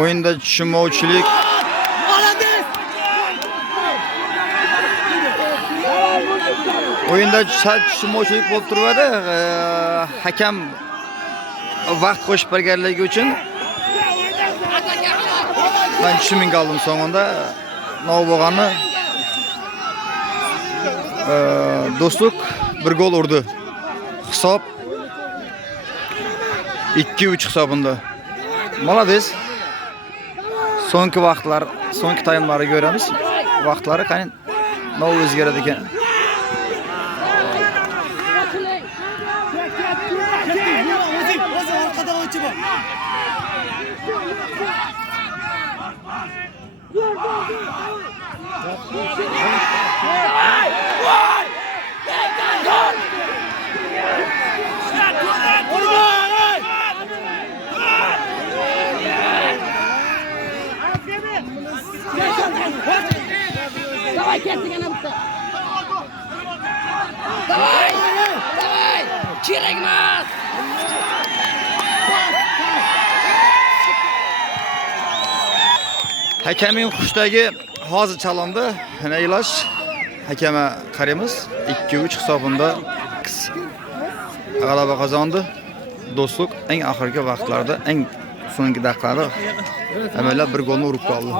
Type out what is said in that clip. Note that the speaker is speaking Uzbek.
O'yinda tushunmovchilik. O'yinda tushunmovchilik bo'lib turibdi. Hakam vaqt qo'shib berganligi uchun men tushunmay qoldim so'ngida. Nima bo'lgani? Do'stlik bir gol urdi. Hisob 2-3 hisobında. Молодец. So'nggi vaqtlar, so'nggi taymlarni ko'ramiz. Vaqtlari qani nima o'zgaradi ekan. Давай, ketdik ana bitta. Давай! Давай! Kerak emas. Hakamning xushdagi hozir chalindi. Yana ilash. Hakama qaraymiz. 2-3 hisobında g'alaba qozondi. Do'stlik eng oxirgi vaqtlarda, eng so'nggi daqiqalarda amallar bir golni urib qoldi.